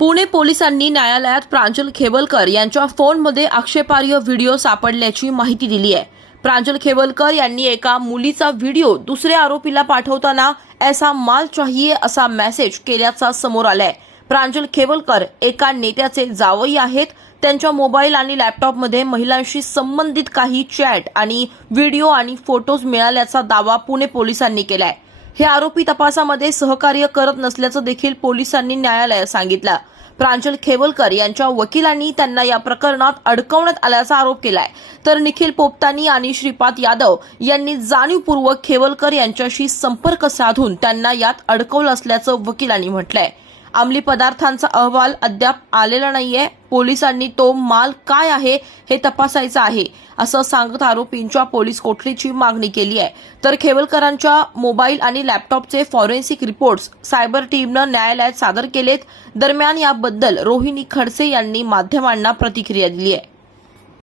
पुणे पोलिसांनी न्यायालयात प्रांजल खेबलकर यांच्या फोनमध्ये आक्षेपार्ह व्हिडिओ सापडल्याची माहिती दिली आहे. प्रांजल खेबलकर यांनी एका मुलीचा व्हिडिओ दुसऱ्या आरोपीला पाठवताना ऐसा माल चाहिए असा मेसेज केल्याचा समोर आलाय. प्रांजल खेवलकर एका नेत्याचे जावई आहेत. त्यांच्या मोबाईल आणि लॅपटॉपमध्ये महिलांशी संबंधित काही चॅट आणि व्हिडिओ आणि फोटोज मिळाल्याचा दावा पुणे पोलिसांनी केलाय. हे आरोपी तपासामध्ये सहकार्य करत नसल्याचं देखील पोलिसांनी न्यायालयात सांगितलं. प्रांजल खेवलकर यांच्या वकिलांनी त्यांना या प्रकरणात अडकवण्यात आल्याचा आरोप केलाय. तर निखिल पोपतानी आणि श्रीपाद यादव यांनी जाणीवपूर्वक खेवलकर यांच्याशी संपर्क साधून त्यांना यात अडकवलं असल्याचं वकिलांनी म्हटलंय. अंमली पदार्थांचा अहवाल अद्याप आलेला नाहीये. पोलिसांनी तो माल काय आहे हे तपासायचं आहे असं सांगत आरोपींच्या पोलीस कोठडीची मागणी केली आहे. तर खेवलकरांच्या मोबाईल आणि लॅपटॉपचे फॉरेन्सिक रिपोर्ट्स सायबर टीमनं न्यायालयात सादर केलेत. दरम्यान याबद्दल रोहिणी खडसे यांनी माध्यमांना प्रतिक्रिया दिली आहे.